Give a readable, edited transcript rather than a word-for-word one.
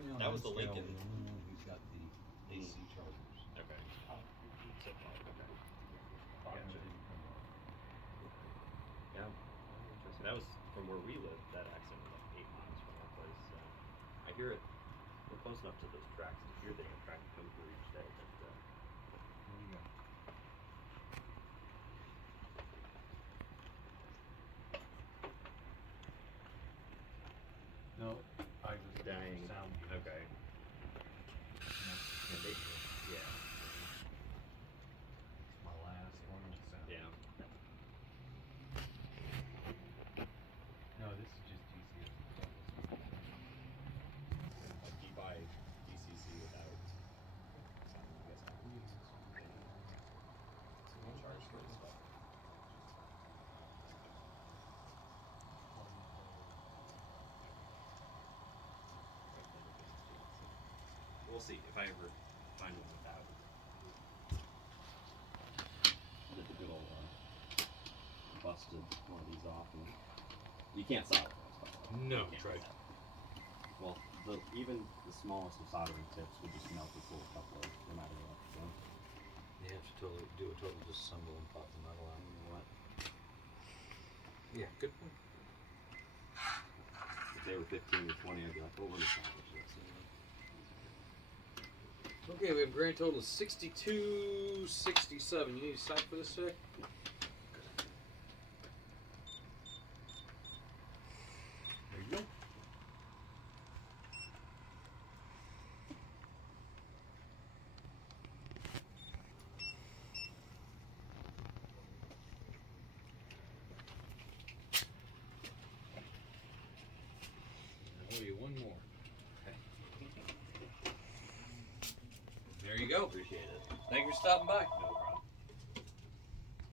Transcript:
right now, That was the Scale, Lincoln. the only one who's got the AC chargers. Okay. So, okay. Partner Gotcha. didn't come up. Yeah. Interesting. That was from where we lived. That accident was like 8 miles from our place. So I hear it. We're close enough to those tracks to hear the Amtrak come through each day. But There you go. No, I was dying. sound. Okay. Yeah, Yeah. my last one was sound. Yeah. No, this is just TCS. Like you buy DCC without sound, I guess not use. So you charge for this stuff. We'll see if I ever find one without it. Did the good old busted one of these off, and you can't solder those, by the way. No, You can't try. do that. Well, even the smallest of soldering tips would just melt this little coupler no matter what. So, You have to totally do a total disassemble and pop the metal out. you know what? Yeah, good point. If they were 15 or 20, I'd be like, oh, we're gonna salvage this. Okay, we have a grand total of 62.67. You need a sign for this, sir? There you go. I owe you one more. There you go. Appreciate it. Thank you for stopping by. No